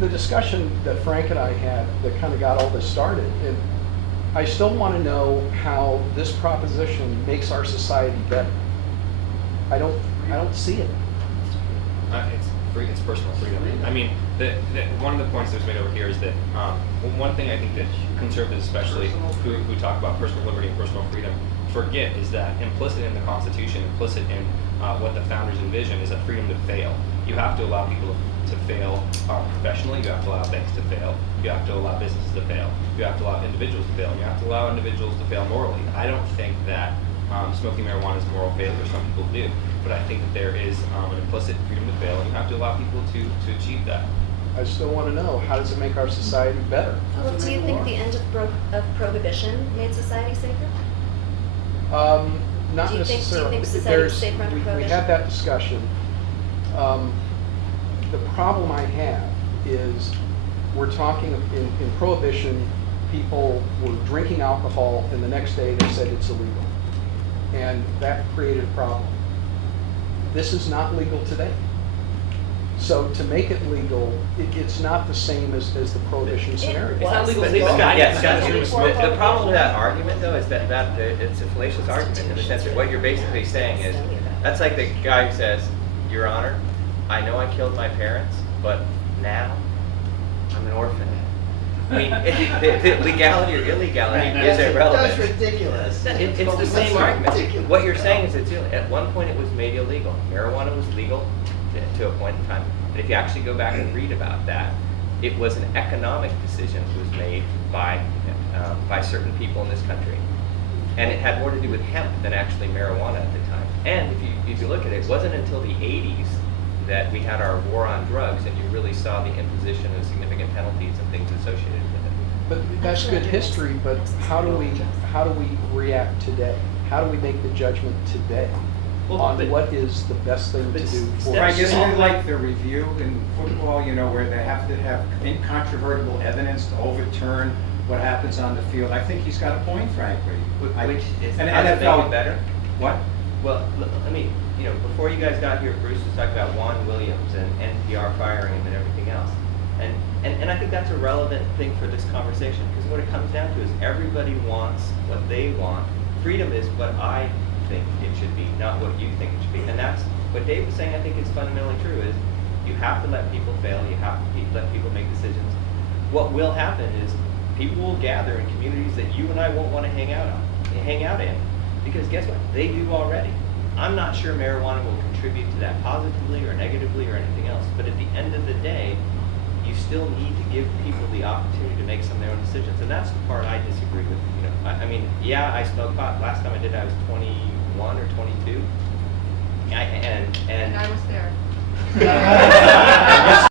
the discussion that Frank and I had that kind of got all this started, and I still want to know how this proposition makes our society better. I don't see it. It's personal freedom. I mean, one of the points that was made over here is that one thing I think that conservatives, especially who talk about personal liberty and personal freedom, forget is that implicit in the Constitution, implicit in what the founders envisioned, is a freedom to fail. You have to allow people to fail professionally. You have to allow banks to fail. You have to allow businesses to fail. You have to allow individuals to fail. And you have to allow individuals to fail morally. I don't think that smoking marijuana is a moral failure. Some people do. But I think that there is an implicit freedom to fail, and you have to allow people to achieve that. I still want to know, how does it make our society better? Well, do you think the end of prohibition made society safer? Not Do you think necessarily. society is safer under we prohibition? had that discussion. The problem I have is we're talking in prohibition, people were drinking alcohol, and the next day they said it's illegal. And that created a problem. This is not legal today. So to make it legal, it's not the same as the prohibition scenario. It's not legal. The problem with that argument, though, is that it's a fallacious argument in the sense that what you're basically saying is, that's like the guy who says, Your Honor, I know I killed my parents, but now I'm an orphan. I mean, the legality or illegality is irrelevant. That's ridiculous. It's the same argument. What you're saying is it's at one point it was made illegal. Marijuana was legal to a point in time. But if you actually go back and read about that, it was an economic decision that was made by certain people in this country. And it had more to do with hemp than actually marijuana at the time. And if you look at it, it wasn't until the 80s that we had our war on drugs and you really saw the imposition of significant penalties and things associated with it. But that's good history, but how do we react today? How do we make the judgment today on what is the best thing to do for Right, us? isn't it like the review in football, where they have to have incontrovertible evidence to overturn what happens on the field? I think he's got a point, frankly. Which is and how to make NFL it better. What? Well, let me, before you guys got here, Bruce was talking about Juan Williams and NPR firing him and everything else. And I think that's a relevant thing for this conversation, because what it comes down to is everybody wants what they want. Freedom is what I think it should be, not what you think it should be. And that's what Dave was saying, I think is fundamentally true, is you have to let people fail, you have to let people make decisions. What will happen is people will gather in communities that you and I won't want to hang out in. Because guess what? They do already. I'm not sure marijuana will contribute to that positively or negatively or anything else. But at the end of the day, you still need to give people the opportunity to make some of their own decisions. And that's the part I disagree with. I mean, yeah, I smoked pot. Last time I did it, I was 21 or 22. And I was there.